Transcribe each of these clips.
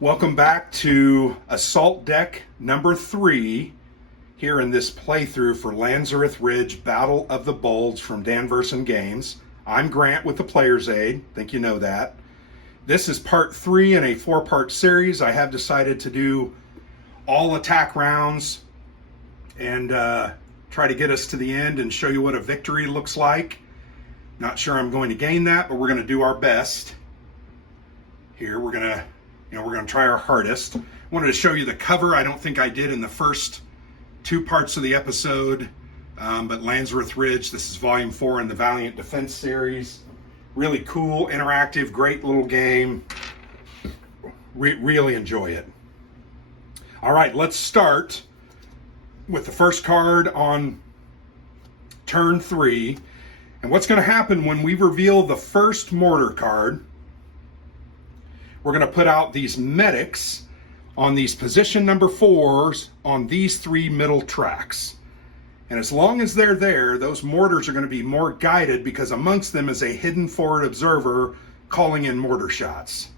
Welcome back to Assault Deck number 3 here in this playthrough for Lanzerath Ridge Battle of the Bulge from Danverson Games. I'm Grant with the Player's Aid. Think you know that. This is part 3 in a 4-part series. I have decided to do all attack rounds and try to get us to the end and show you what a victory looks like. Not sure I'm going to gain that, but we're going to do our best. Here we're going to try our hardest. I wanted to show you the cover. I don't think I did in the first 2 parts of the episode, but Lanzerath Ridge, this is volume 4 in the Valiant Defense series. Really cool, interactive, great little game. Really enjoy it. All right, let's start with the first card on turn 3. And what's going to happen when we reveal the first Mortar card, we're going to put out these medics on these position number 4s on these 3 middle tracks. And as long as they're there, those mortars are going to be more guided because amongst them is a hidden forward observer calling in mortar shots.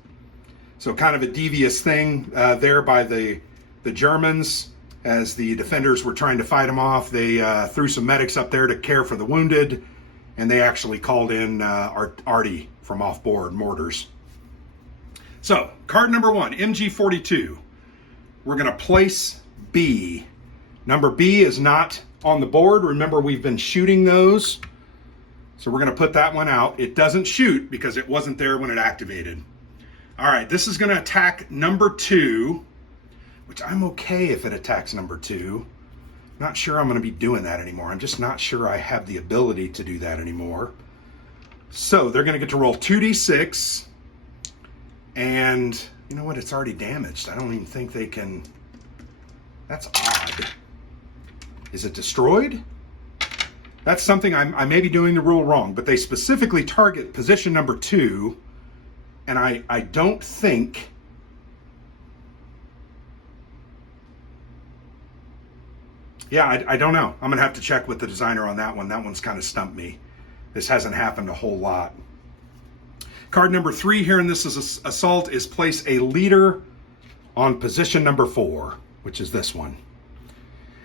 So kind of a devious thing there by the Germans. As the defenders were trying to fight them off, they threw some medics up there to care for the wounded, and they actually called in arty from off-board mortars. So, card number 1, MG42. We're going to place B. Number B is not on the board. Remember, we've been shooting those. So we're going to put that one out. It doesn't shoot because it wasn't there when it activated. All right, this is going to attack number 2, which I'm okay if it attacks number 2. Not sure I'm going to be doing that anymore. I'm just not sure I have the ability to do that anymore. So they're going to get to roll 2d6. And you know what? It's already damaged. I don't even think they can. That's odd. Is it destroyed? That's something I may be doing the rule wrong, but they specifically target position number 2. And I don't think. Yeah, I don't know. I'm going to have to check with the designer on that one. That one's kind of stumped me. This hasn't happened a whole lot. Card number 3 here in this assault is place a leader on position number 4, which is this one.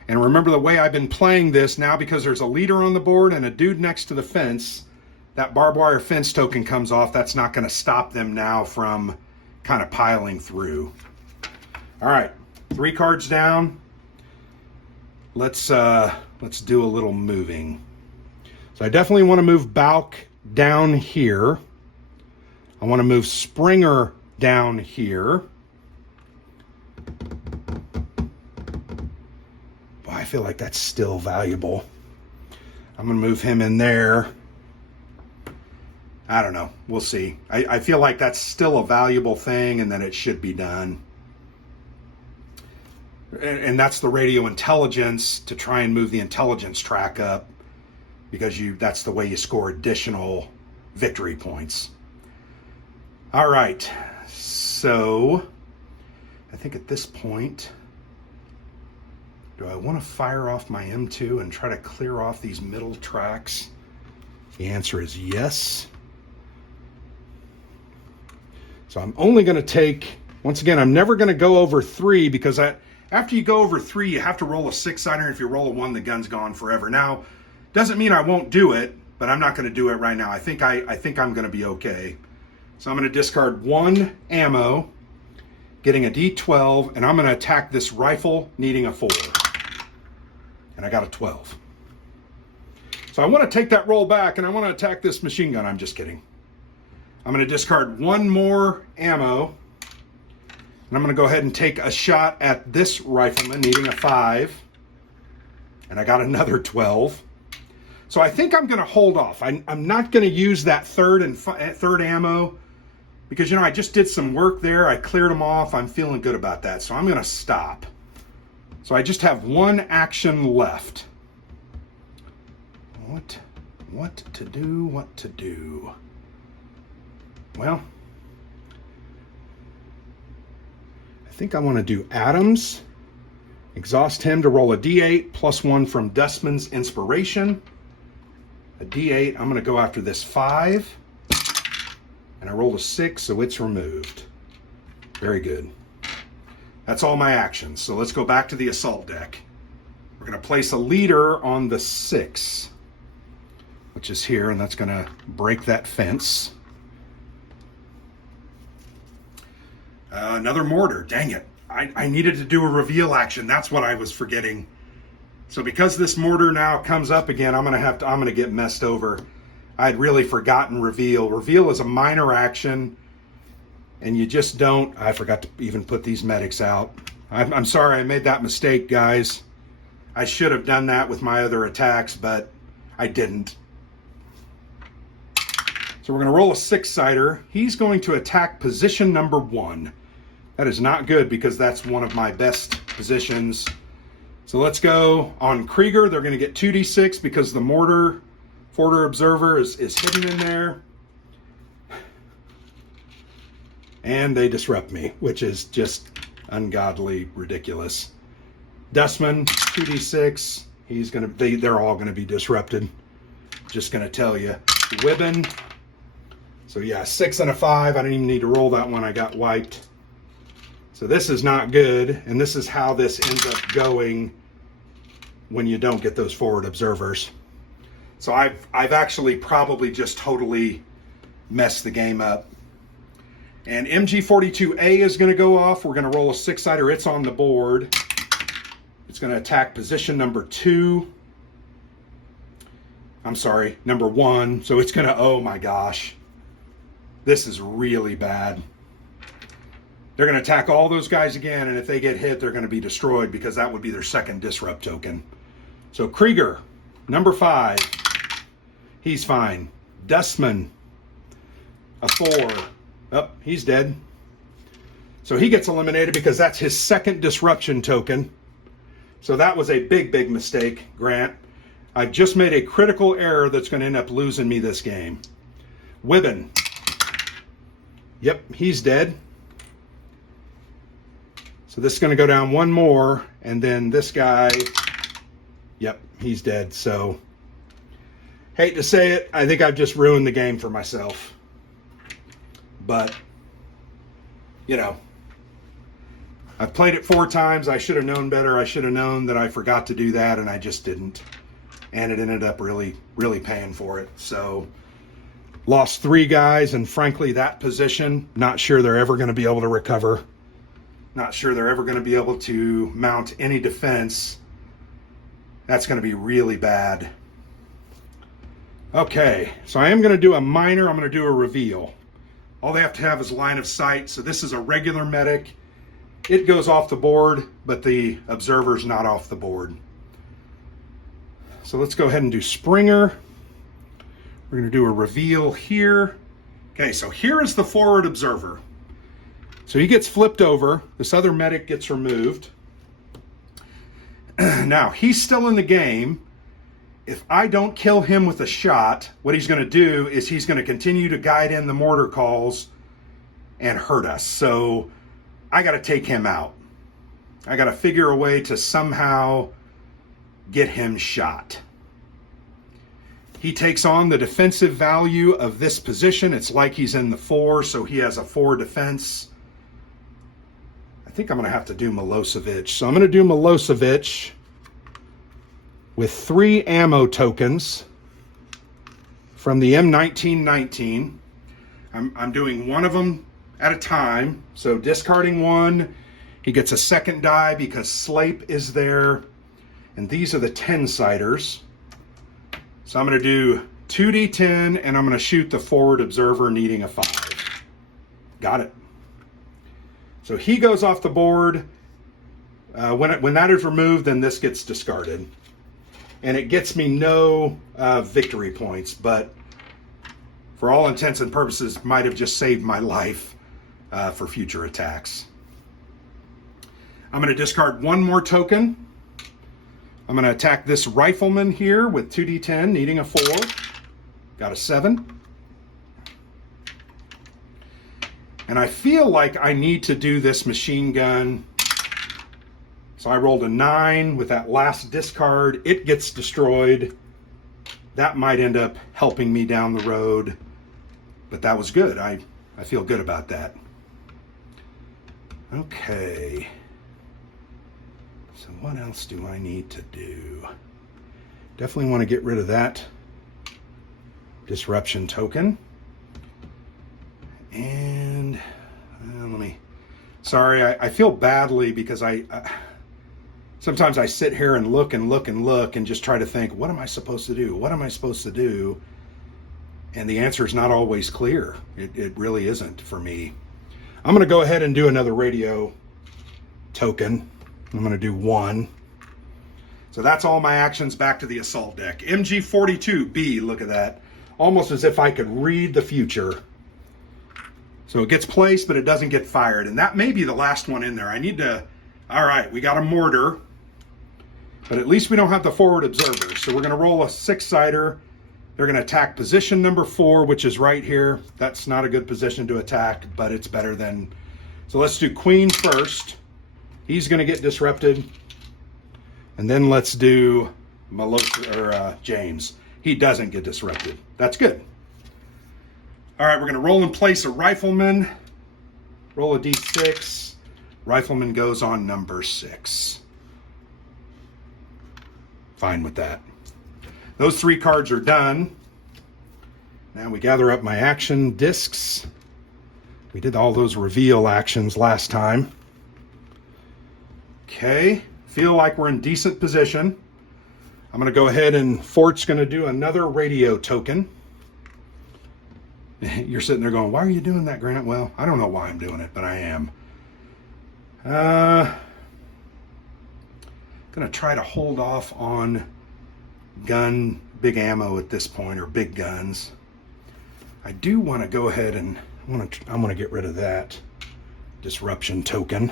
And remember the way I've been playing this now, because there's a leader on the board and a dude next to the fence, that barbed wire fence token comes off. That's not going to stop them now from kind of piling through. All right, 3 cards down. Let's do a little moving. So I definitely want to move Bauk down here. I want to move Springer down here. Boy, I feel like that's still valuable. I'm going to move him in there. I don't know. We'll see. I feel like that's still a valuable thing and that it should be done. And that's the radio intelligence to try and move the intelligence track up, because that's the way you score additional victory points. All right, so I think at this point, do I want to fire off my M2 and try to clear off these middle tracks? The answer is yes. So I'm only going to take, once again, I'm never going to go over 3, because after you go over 3, you have to roll a 6-sider. If you roll a 1, the gun's gone forever. Now, doesn't mean I won't do it, but I'm not going to do it right now. I think I'm going to be okay. So I'm going to discard 1 ammo, getting a D12, and I'm going to attack this rifle needing a 4. And I got a 12. So I want to take that roll back, and I want to attack this machine gun. I'm just kidding. I'm going to discard 1 more ammo, and I'm going to go ahead and take a shot at this rifleman needing a 5. And I got another 12. So I think I'm going to hold off. I'm not going to use that third ammo, because, I just did some work there. I cleared them off. I'm feeling good about that. So I'm going to stop. So I just have 1 action left. What to do? Well, I think I want to do Adams. Exhaust him to roll a D8 plus 1 from Dustman's Inspiration. A D8. I'm going to go after this 5. And I rolled a 6, so it's removed. Very good. That's all my actions. So let's go back to the assault deck. We're going to place a leader on the 6, which is here, and that's going to break that fence. Another mortar. Dang it. I needed to do a reveal action. That's what I was forgetting. So because this mortar now comes up again, I'm going to get messed over. I'd really forgotten reveal. Reveal is a minor action, and you just don't. I forgot to even put these medics out. I'm sorry I made that mistake, guys. I should have done that with my other attacks, but I didn't. So we're going to roll a 6-sider. He's going to attack position number 1. That is not good because that's one of my best positions. So let's go on Krieger. They're going to get 2d6 because the mortar Forward Observer is hidden in there. And they disrupt me, which is just ungodly ridiculous. Dustman, 2d6. They're all going to be disrupted. Just going to tell you. Wibbin. So yeah, 6 and a 5. I didn't even need to roll that one. I got wiped. So this is not good, and this is how this ends up going when you don't get those forward observers. So I've actually probably just totally messed the game up. And MG42A is going to go off. We're going to roll a 6-sider. It's on the board. It's going to attack position number 2. I'm sorry, number 1. So it's going to, oh my gosh. This is really bad. They're going to attack all those guys again, and if they get hit, they're going to be destroyed because that would be their second disrupt token. So Krieger, number 5. He's fine. Dustman, a 4. Oh, he's dead. So he gets eliminated because that's his second disruption token. So that was a big, big mistake, Grant. I've just made a critical error that's going to end up losing me this game. Wibbin. Yep, he's dead. So this is going to go down one more, and then this guy, yep, he's dead. So, hate to say it, I think I've just ruined the game for myself. But, you know, I've played it 4 times. I should have known better. I should have known that I forgot to do that, and I just didn't. And it ended up really, really paying for it. So, lost 3 guys, and frankly, that position, not sure they're ever going to be able to recover. Not sure they're ever going to be able to mount any defense. That's going to be really bad. Okay, so I am going to do a minor. I'm going to do a reveal. All they have to have is line of sight. So this is a regular medic. It goes off the board, but the observer's not off the board. So let's go ahead and do Springer. We're going to do a reveal here. Okay, so here is the forward observer. So he gets flipped over. This other medic gets removed. Now, he's still in the game. If I don't kill him with a shot, what he's going to do is he's going to continue to guide in the mortar calls and hurt us. So I got to take him out. I got to figure a way to somehow get him shot. He takes on the defensive value of this position. It's like he's in the 4, so he has a 4 defense. I think I'm going to have to do Milosevic. So I'm going to do Milosevic with 3 ammo tokens from the M1919. I'm doing one of them at a time. So discarding 1, he gets a second die because Slape is there. And these are the 10-siders. So I'm going to do 2d10, and I'm going to shoot the forward observer needing a 5. Got it. So he goes off the board. When that is removed, then this gets discarded. And it gets me no victory points, but for all intents and purposes, might have just saved my life for future attacks. I'm going to discard 1 more token. I'm going to attack this rifleman here with 2d10, needing a 4. Got a 7. And I feel like I need to do this machine gun. So I rolled a 9 with that last discard. It gets destroyed. That might end up helping me down the road. But that was good. I feel good about that. Okay. So what else do I need to do? Definitely want to get rid of that disruption token. And sorry, I feel badly because sometimes I sit here and look and just try to think, what am I supposed to do? What am I supposed to do? And the answer is not always clear. It really isn't for me. I'm going to go ahead and do another radio token. I'm going to do 1. So that's all my actions back to the assault deck. MG42B, look at that. Almost as if I could read the future. So it gets placed, but it doesn't get fired. And that may be the last one in there. I need to, all right, we got a mortar, but at least we don't have the forward observer. So we're going to roll a 6-sider. They're going to attack position number 4, which is right here. That's not a good position to attack, but it's better than, so let's do queen first. He's going to get disrupted. And then let's do James. He doesn't get disrupted. That's good. All right, we're going to roll and place a rifleman. Roll a d6. Rifleman goes on number 6. Fine with that. Those 3 cards are done. Now we gather up my action discs. We did all those reveal actions last time. Okay, feel like we're in decent position. I'm going to go ahead and Fort's going to do another radio token. You're sitting there going, why are you doing that, Grant? Well, I don't know why I'm doing it, but I am. Going to try to hold off on big ammo at this point, or big guns. I do want to go ahead and I'm going to get rid of that disruption token.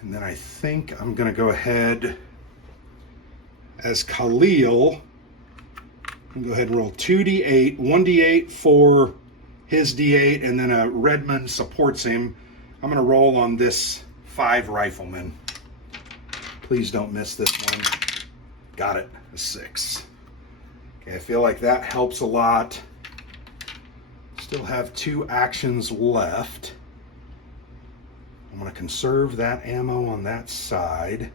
And then I think I'm going to go ahead as Khalil. Go ahead and roll 2d8, 1d8 for his d8, and then a Redmond supports him. I'm going to roll on this 5 rifleman. Please don't miss this one. Got it, a 6. Okay, I feel like that helps a lot. Still have 2 actions left. I'm going to conserve that ammo on that side.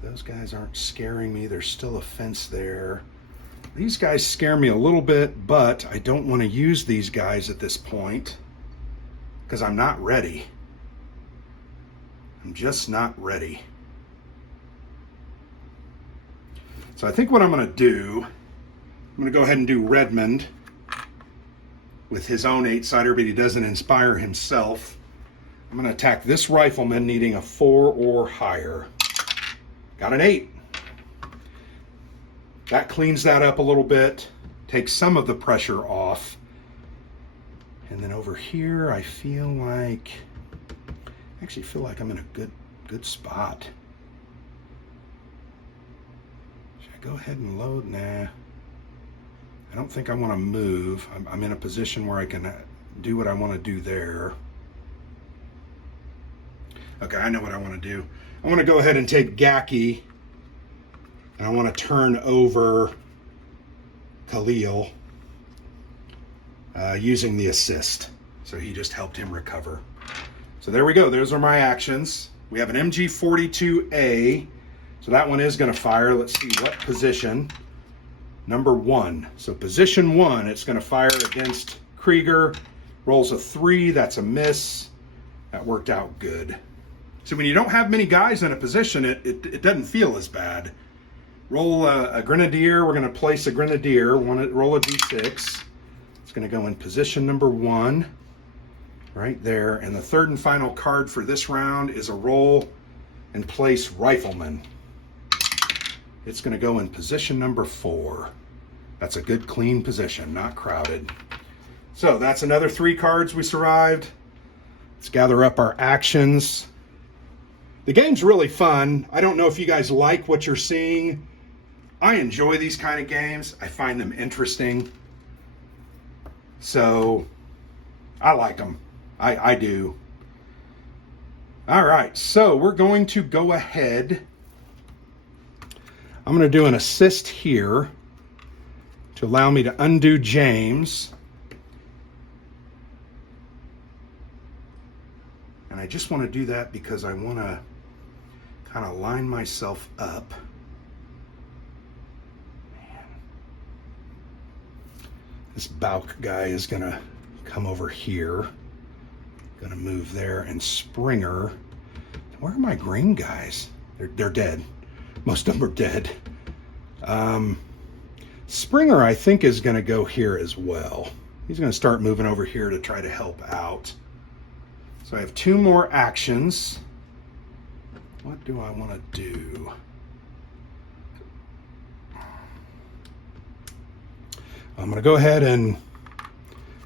Those guys aren't scaring me. There's still a fence there. These guys scare me a little bit, but I don't want to use these guys at this point because I'm not ready. I'm just not ready. So I think what I'm going to do, I'm going to go ahead and do Redmond with his own 8-sider, but he doesn't inspire himself. I'm going to attack this rifleman needing a 4 or higher. Got an 8. That cleans that up a little bit, takes some of the pressure off. And then over here, I actually feel like I'm in a good spot. Should I go ahead and load? Nah. I don't think I want to move. I'm in a position where I can do what I want to do there. Okay, I know what I want to do. I want to go ahead and take Gaki, and I want to turn over Khalil using the assist. So he just helped him recover. So there we go. Those are my actions. We have an MG42A. So that one is going to fire. Let's see what position. Number 1. So position 1, it's going to fire against Krieger. Rolls a 3. That's a miss. That worked out good. So when you don't have many guys in a position, it doesn't feel as bad. Roll a Grenadier. We're going to place a Grenadier. Roll a d6. It's going to go in position number 1. Right there. And the third and final card for this round is a roll and place Rifleman. It's going to go in position number 4. That's a good clean position, not crowded. So that's another 3 cards we survived. Let's gather up our actions. The game's really fun. I don't know if you guys like what you're seeing. I enjoy these kind of games. I find them interesting. So I like them. I do. All right, so we're going to go ahead. I'm going to do an assist here to allow me to undo James. And I just want to do that because I want to kind of line myself up. Man. This Bauk guy is going to come over here. Going to move there. And Springer. Where are my green guys? They're dead. Most of them are dead. Springer, I think, is going to go here as well. He's going to start moving over here to try to help out. So I have 2 more actions. What do I want to do? I'm going to go ahead and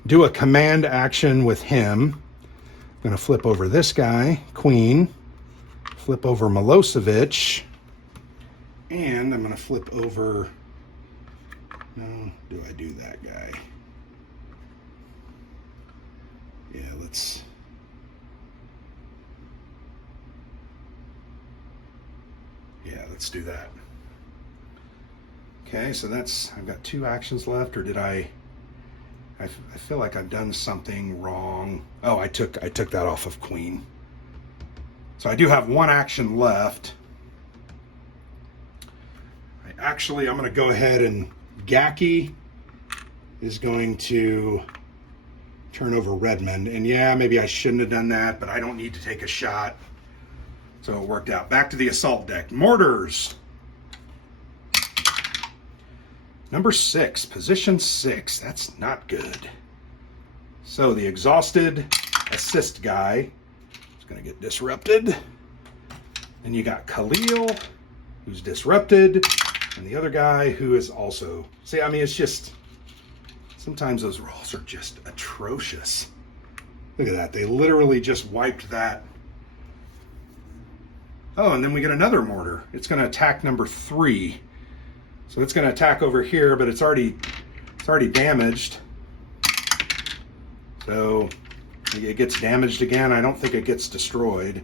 do a command action with him. I'm going to flip over this guy, Queen. Flip over Milosevic. And I'm going to flip over... No, do I do that guy? Yeah, let's... Yeah, let's do that. Okay, so that's... I've got 2 actions left, or did I feel like I've done something wrong. Oh, I took that off of Queen. So I do have 1 action left. I'm going to go ahead and Gaki is going to turn over Redmond. And yeah, maybe I shouldn't have done that, but I don't need to take a shot. So it worked out. Back to the assault deck. Mortars. Number 6, position 6. That's not good. So the exhausted assist guy is going to get disrupted. Then you got Khalil, who's disrupted. And the other guy who is also... See, I mean, it's just... Sometimes those rolls are just atrocious. Look at that. They literally just wiped that. Oh, and then we get another mortar. It's going to attack number 3. So it's going to attack over here, but it's already damaged. So it gets damaged again. I don't think it gets destroyed.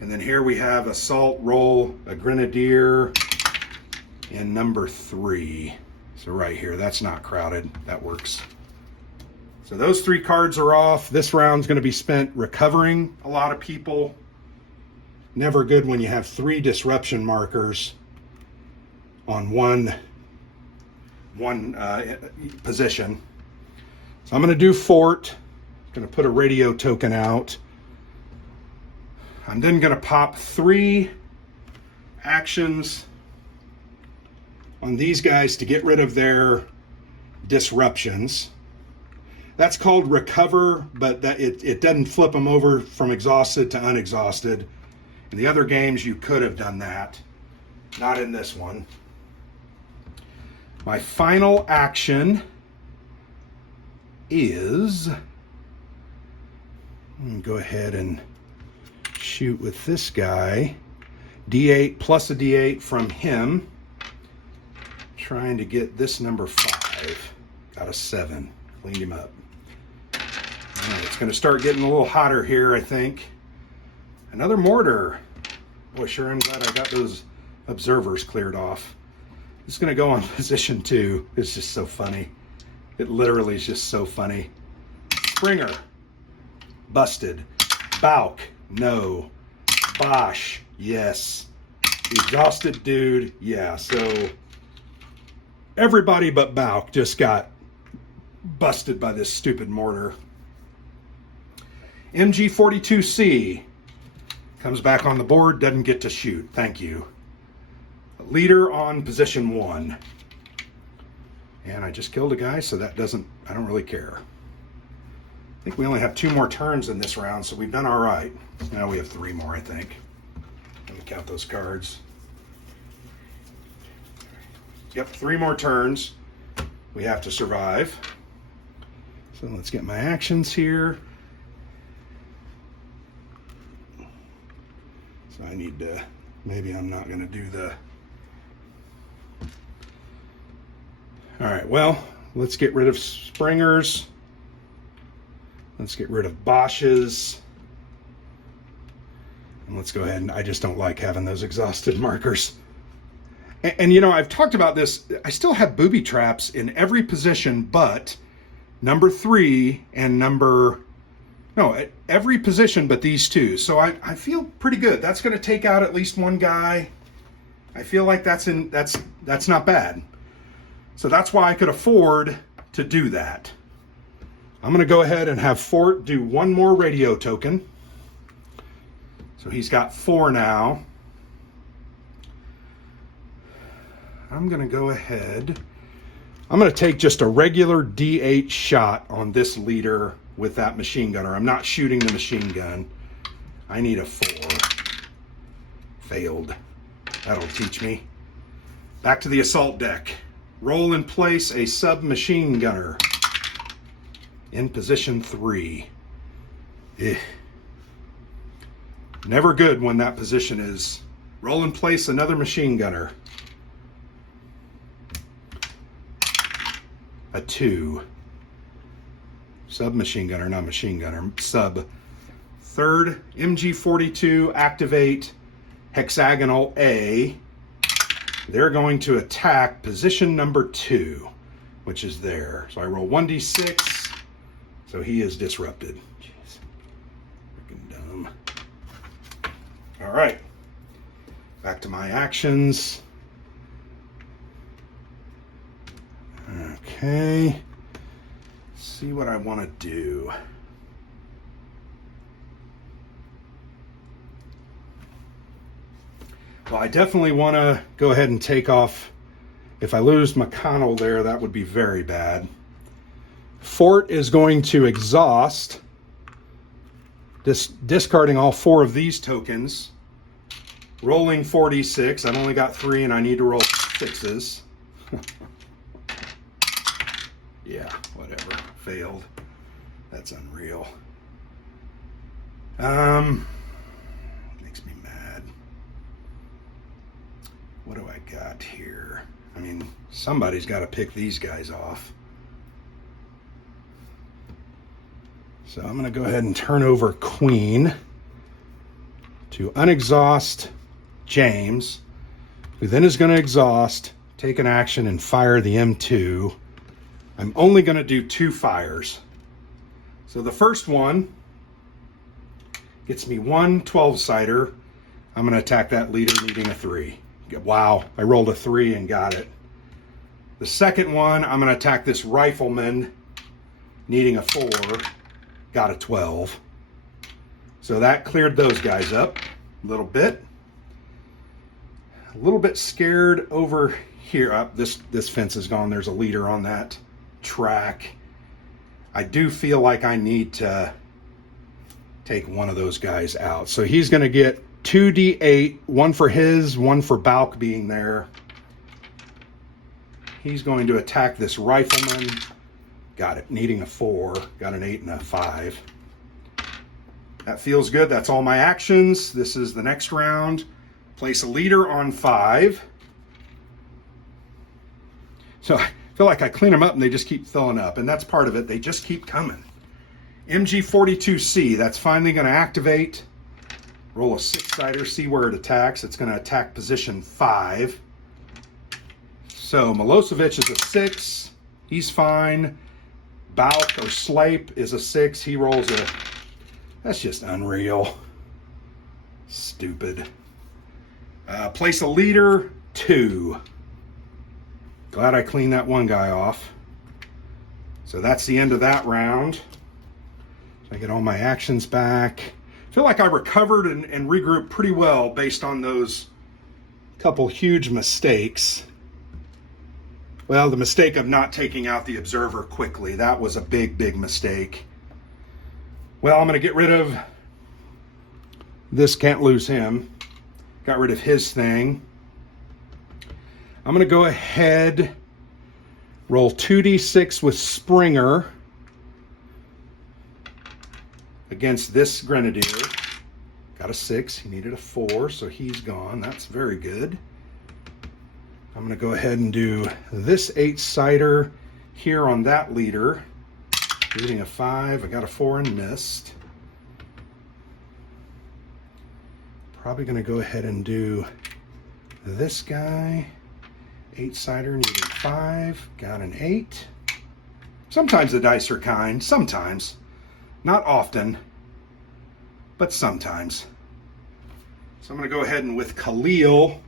And then here we have assault roll, a grenadier, and number 3. So right here, that's not crowded. That works. So those 3 cards are off. This round's going to be spent recovering a lot of people. Never good when you have 3 disruption markers on one position. So I'm going to do Fort. Going to put a radio token out. I'm then going to pop 3 actions on these guys to get rid of their disruptions. That's called recover, but that it doesn't flip them over from exhausted to unexhausted. In the other games, you could have done that. Not in this one. My final action is... I'm going to go ahead and shoot with this guy. D8 plus a D8 from him. Trying to get this number 5. Got a 7. Cleaned him up. All right, it's going to start getting a little hotter here, I think. Another mortar. Boy, sure am glad I got those observers cleared off. It's going to go on position 2. It's just so funny. It literally is just so funny. Springer. Busted. Bauk. No. Bosch. Yes. Exhausted dude. Yeah, so everybody but Bauk just got busted by this stupid mortar. MG42C comes back on the board, doesn't get to shoot. Thank you. Leader on position 1. And I just killed a guy, so that doesn't, I don't really care. I think we only have 2 more turns in this round, so we've done all right. Now we have 3 more, I think. Let me count those cards. Yep, 3 more turns. We have to survive. So let's get my actions here. So I need to, maybe I'm not going to do the... All right, well, let's get rid of Springers. Let's get rid of Bosch's. And let's go ahead and, I just don't like having those exhausted markers. And you know, I've talked about this. I still have booby traps in every position but number 3 and number No, at every position but these two. So I feel pretty good. That's going to take out at least one guy. I feel like that's not bad. So that's why I could afford to do that. I'm going to go ahead and have Fort do one more radio token. So he's got 4 now. I'm going to go ahead. I'm going to take just a regular D8 shot on this leader with that machine gunner. I'm not shooting the machine gun. I need a 4. Failed. That'll teach me. Back to the assault deck. Roll in place a submachine gunner. In position 3. Never good when that position is. Roll in place another machine gunner. A 2. Submachine gunner, not machine gunner. Sub. Third, MG42, activate hexagonal A. They're going to attack position number 2, which is there. So I roll 1d6. So he is disrupted. Jeez. Freaking dumb. All right. Back to my actions. Okay. Let's see what I want to do. Well, I definitely want to go ahead and take off. If I lose McConnell there, that would be very bad. Fort is going to exhaust, discarding all 4 of these tokens. Rolling 4d6. I've only got 3 and I need to roll 6s. Yeah, whatever. Failed. That's unreal. Makes me mad. What do I got here? I mean, somebody's got to pick these guys off. So I'm going to go ahead and turn over Queen to unexhaust James, who then is going to exhaust, take an action, and fire the M2. I'm only going to do 2 fires. So the first one gets me 1 12-sighter. I'm going to attack that leader needing a 3. Wow, I rolled a 3 and got it. The second one, I'm going to attack this rifleman needing a 4. Got a 12. So that cleared those guys up a little bit. A little bit scared over here. This fence is gone. There's a leader on that track. I do feel like I need to take one of those guys out. So he's going to get 2d8, 1 for his, 1 for Balk being there. He's going to attack this rifleman. Got it, needing a 4. Got an 8 and a 5. That feels good. That's all my actions. This is the next round. Place a leader on 5. So I feel like I clean them up and they just keep filling up. And that's part of it. They just keep coming. MG42C, that's finally going to activate. Roll a 6-sider, see where it attacks. It's going to attack position 5. So Milosevic is a 6. He's fine. Balk or Slape is a 6. He rolls a... That's just unreal. Stupid. Place a leader, 2. Glad I cleaned that one guy off. So that's the end of that round. I get all my actions back. I feel like I recovered and regrouped pretty well based on those couple huge mistakes. Well, the mistake of not taking out the observer quickly. That was a big, big mistake. Well, I'm going to get rid of this. Can't lose him. Got rid of his thing. I'm going to go ahead, roll 2d6 with Springer against this Grenadier. Got a 6. He needed a 4, so he's gone. That's very good. I'm going to go ahead and do this 8-sider here on that leader. Needing a 5. I got a 4 and missed. Probably going to go ahead and do this guy. 8-sider needing 5. Got an 8. Sometimes the dice are kind. Sometimes. Not often, but sometimes. So I'm going to go ahead and with Khalil,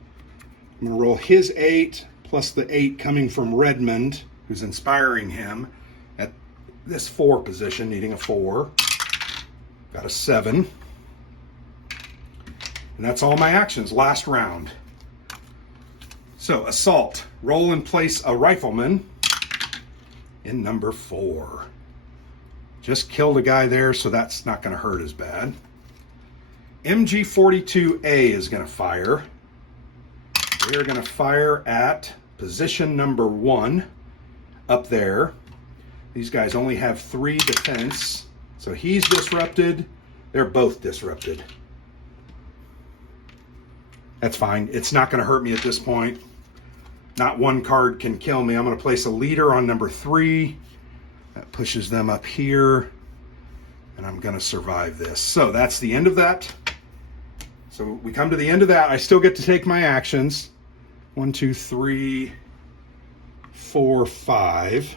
I'm going to roll his 8 plus the 8 coming from Redmond, who's inspiring him at this 4 position, needing a 4. Got a 7. And that's all my actions, last round. So, Assault. Roll and place a Rifleman in number 4. Just killed a guy there, so that's not going to hurt as bad. MG42A is going to fire. We're going to fire at position number 1 up there. These guys only have 3 defense, so he's disrupted. They're both disrupted. That's fine. It's not going to hurt me at this point. Not one card can kill me. I'm going to place a leader on number 3. That pushes them up here. And I'm going to survive this. So that's the end of that. So we come to the end of that. I still get to take my actions. 1, 2, 3, 4, 5.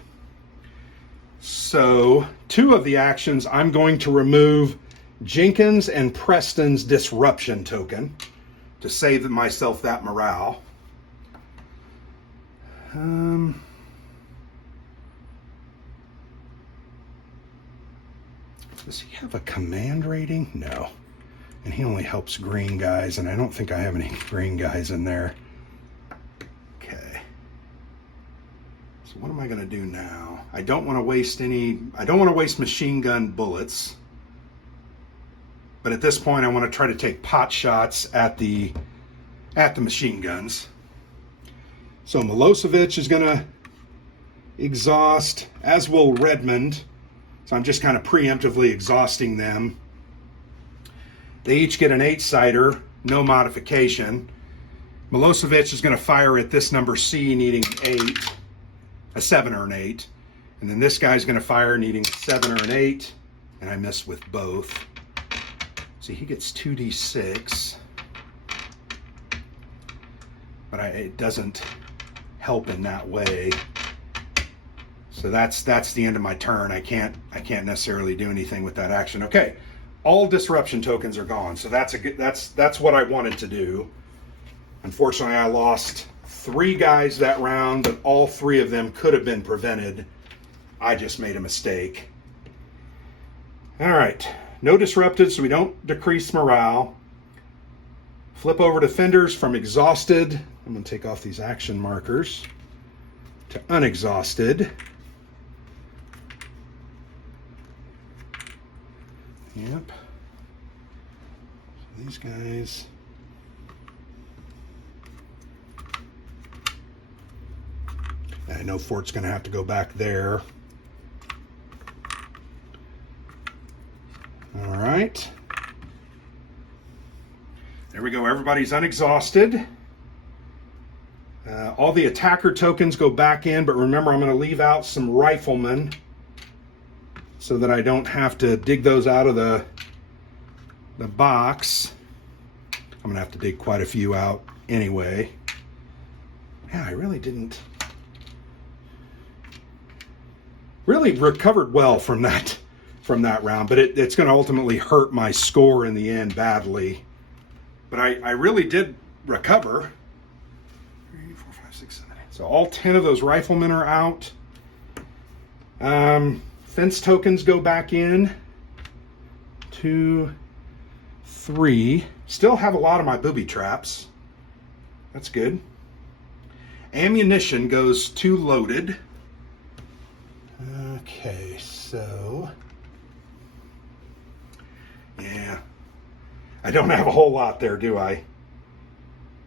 So 2 of the actions, I'm going to remove Jenkins and Preston's disruption token to save myself that morale. Does he have a command rating? No. And he only helps green guys, and I don't think I have any green guys in there. Okay. So what am I going to do now? I don't want to waste machine gun bullets. But at this point, I want to try to take pot shots at the machine guns. So Milosevic is going to exhaust, as will Redmond. So I'm just kind of preemptively exhausting them. They each get an 8-sider, no modification. Milosevic is going to fire at this number C, needing 8, a 7 or an 8. And then this guy's going to fire needing 7 or an 8. And I miss with both. See, he gets 2d6, but it doesn't help in that way. So that's the end of my turn. I can't necessarily do anything with that action. Okay, all disruption tokens are gone. So that's what I wanted to do. Unfortunately, I lost 3 guys that round, but all 3 of them could have been prevented. I just made a mistake. All right. No disrupted, so we don't decrease morale. Flip over defenders from exhausted. I'm going to take off these action markers to unexhausted. Yep. So these guys. I know Fort's going to have to go back there. All right. There we go. Everybody's unexhausted. All the attacker tokens go back in, but remember, I'm going to leave out some riflemen so that I don't have to dig those out of the box. I'm going to have to dig quite a few out anyway. Yeah, I really recovered well from that round, but it's going to ultimately hurt my score in the end badly. But I really did recover. 3, 4, 5, 6, 7, 8. So all 10 of those riflemen are out. Fence tokens go back in. 2, 3. Still have a lot of my booby traps. That's good. Ammunition goes 2 loaded. Okay, so yeah, I don't have a whole lot there, do I?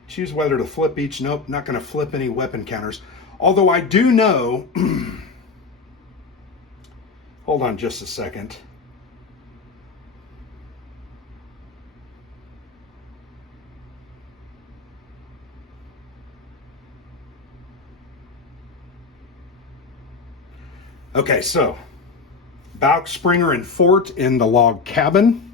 Choose whether to flip each. Nope, not going to flip any weapon counters. Although I do know, hold on just a second. Okay, so Bauk, Springer, and Fort in the log cabin.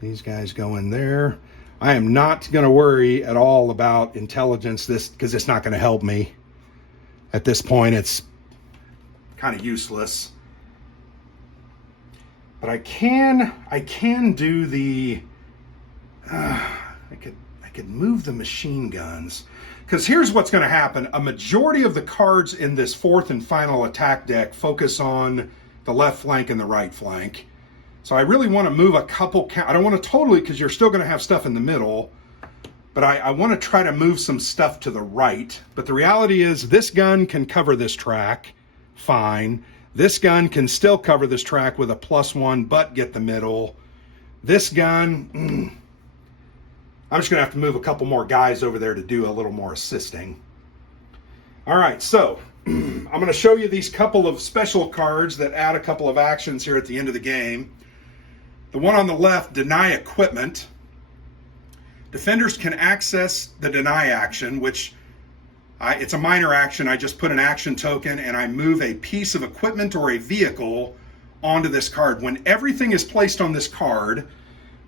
These guys go in there. I am not going to worry at all about intelligence because it's not going to help me. At this point, it's kind of useless. But I can do the, I could move the machine guns. Because here's what's going to happen. A majority of the cards in this fourth and final attack deck focus on the left flank and the right flank. So I really want to move a couple, I don't want to totally, because you're still going to have stuff in the middle, but I want to try to move some stuff to the right. But the reality is this gun can cover this track fine. This gun can still cover this track with a +1, but get the middle. This gun, I'm just going to have to move a couple more guys over there to do a little more assisting. All right, so I'm going to show you these couple of special cards that add a couple of actions here at the end of the game. The one on the left, Deny Equipment. Defenders can access the Deny action, which it's a minor action. I just put an action token and I move a piece of equipment or a vehicle onto this card. When everything is placed on this card,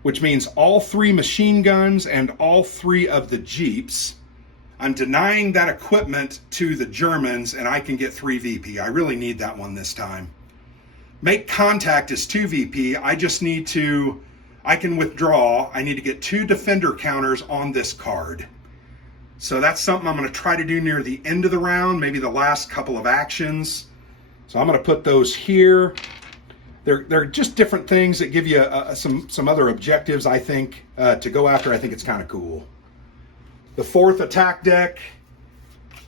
which means all 3 machine guns and all 3 of the Jeeps, I'm denying that equipment to the Germans and I can get 3 VP. I really need that one this time. Make Contact is 2 VP. I can withdraw. I need to get 2 defender counters on this card. So that's something I'm going to try to do near the end of the round, maybe the last couple of actions. So I'm going to put those here. They're just different things that give you some other objectives, I think, to go after. I think it's kind of cool. The fourth attack deck.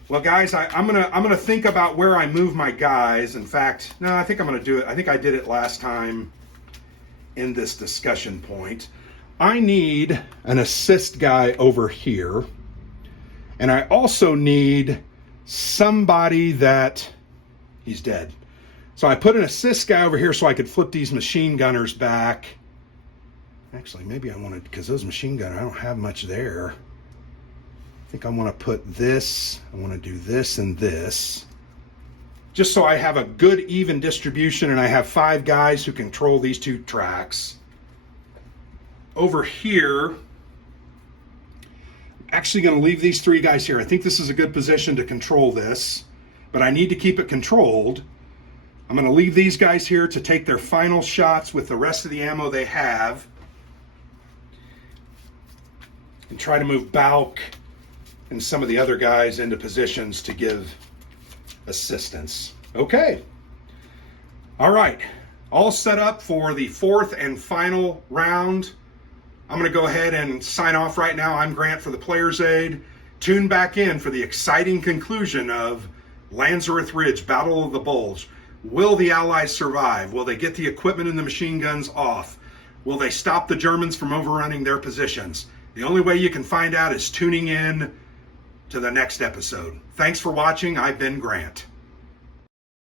Well, guys, I'm gonna think about where I move my guys. In fact, no, I think I'm going to do it. I think I did it last time in this discussion point. I need an assist guy over here. And I also need somebody that, he's dead. So I put an assist guy over here so I could flip these machine gunners back. Actually, maybe I want to, because those machine gunners, I don't have much there. I think I want to put this, I want to do this and this. Just so I have a good even distribution and I have 5 guys who control these 2 tracks. Over here, actually going to leave these 3 guys here. I think this is a good position to control this, but I need to keep it controlled. I'm going to leave these guys here to take their final shots with the rest of the ammo they have. And try to move Bauk and some of the other guys into positions to give assistance. Okay. All right. All set up for the 4th and final round. I'm going to go ahead and sign off right now. I'm Grant for the Player's Aid. Tune back in for the exciting conclusion of Lanzerath Ridge, Battle of the Bulge. Will the Allies survive? Will they get the equipment and the machine guns off? Will they stop the Germans from overrunning their positions? The only way you can find out is tuning in to the next episode. Thanks for watching. I've been Grant.